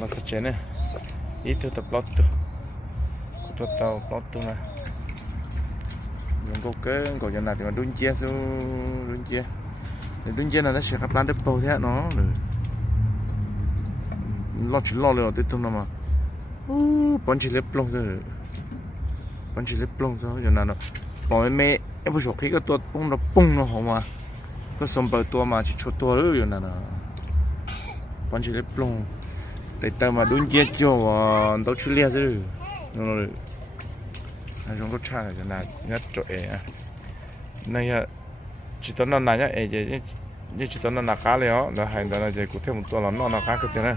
lót chế này ít thôi tập lót tu tàu lót tu này dùng câu kế còn giờ nào thì mà đun chia đun chia là nó sẽ cắt lan được bao thế nó lót chỉ lót rồi tới tung nào mà bắn chỉ lép lông rồi bắn chỉ lép lông sao giờ nào nó bỏ mẹ em phải chụp cáiตัวbung nó hỏng mà có xong bờตัวmà chỉ chụpตัวrồi giờ nào bắn chỉ lép lông tại tao mà đun chia cho tao chưa lia rồi nó anh chúng có cha là là nhất chỗ à này chỉ tao nó này nhá chỉ tao nó cá liền đó là hành đó là chỉ có thêm mộtตัวlà nó cá cái thế này